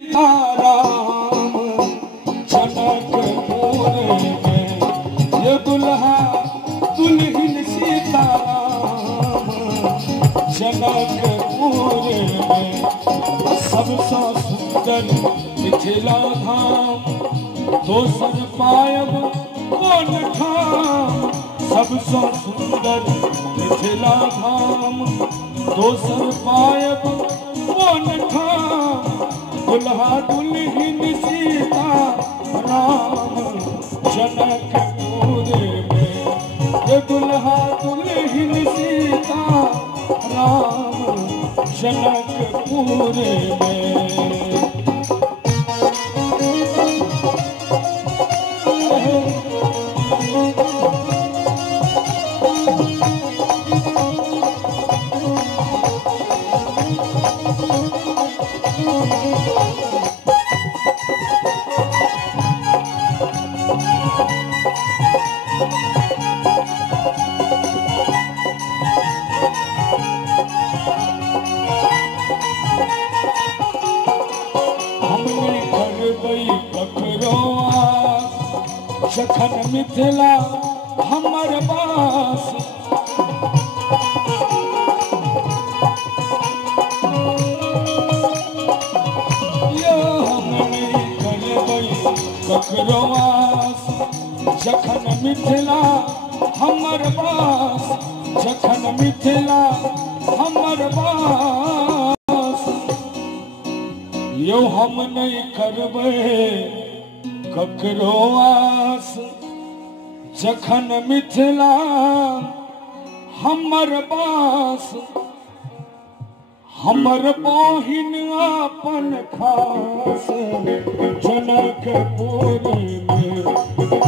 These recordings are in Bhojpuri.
राम जनकपुर में ये दुल्हा दुल्हन सीताराम जनकपुर में सबसे सुंदर मिथिला धाम दोसर पायब कोन ठाम सबसे सुंदर मिथिला धाम दोसर पायब कोन ठाम दुल्हा दुल्हन सीता राम जनकपुर में ये दुल्हा दुल्हन सीता राम जनकपुर में जखन मिथिला हमर बास यो हम नहीं करबै ककरो आस जखन मिथिला हमर बास जखन मिथिला हमर बास यो हम नहीं करबै ककरो आस जखन मिथिला हमर बास हमर बहिन अपन खास जनकपुर में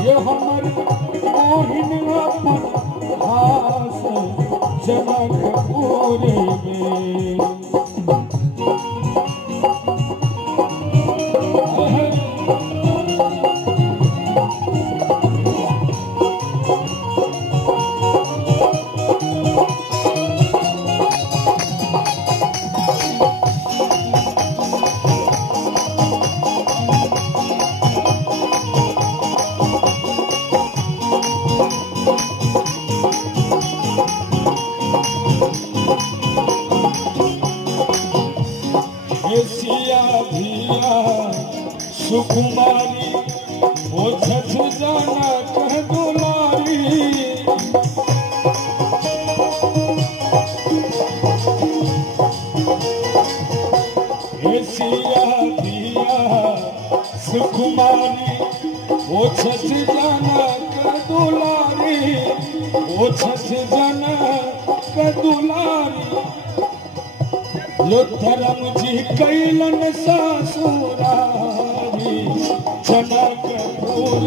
ये हमर बहिन अपन खास जनकपुर में सुकुमारी वो झझ जाना कह दुलारी सिया दिया सुकुमारी वो झझ जाना कह दुलारी वो झझ जाना कह दुलारी लो धर्म जी कैलन ससुरारी जनकपुर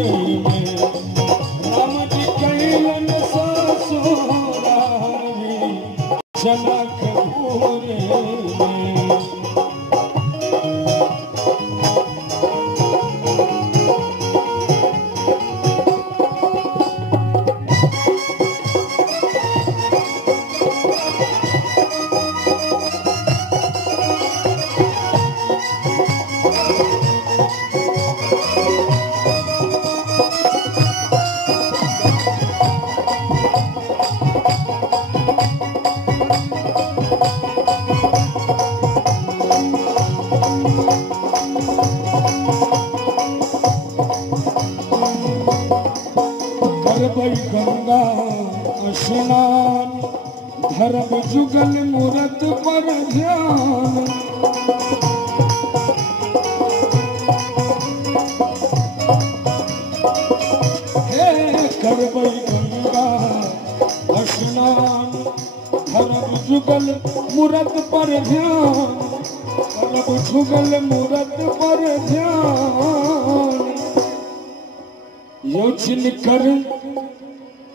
में राम जी कैलन ससुरारी जनकपुर में गंगा स्नान धर्म जुगल मूरत पर ध्यान हे करबै गंगा स्नान धर्म जुगल मूरत पर ध्यान धर्म जुगल मूरत पर ध्यान यो जिनकर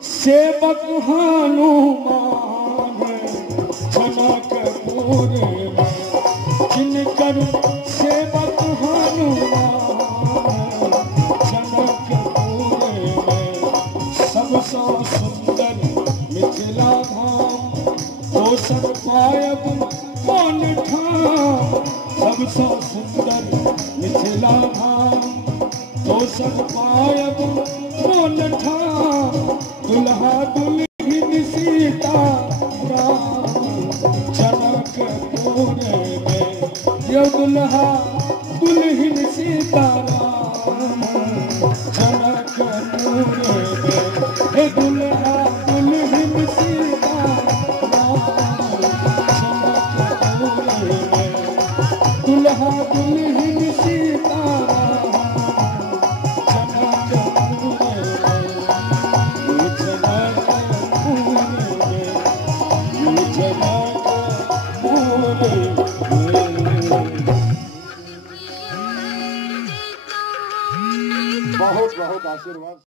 सेवक हनुमान जनकपुर में जिनकर सेवक हनुमान जनकपुर में सबसे सुंदर मिथिला धाम दोसर पायब कोन ठाम सबसे सुंदर मिथिला धाम तो सब पायब मोन ठाम दुल्हा दुल्हन सीता राम जनकपुर में यो दुल्हा दुल्हन सीता राम जनकपुर में हे दुल्हा दुल्हन सीता राम जनकपुर में दुल्हा दुल्हन सीता बहुत बहुत आशीर्वाद।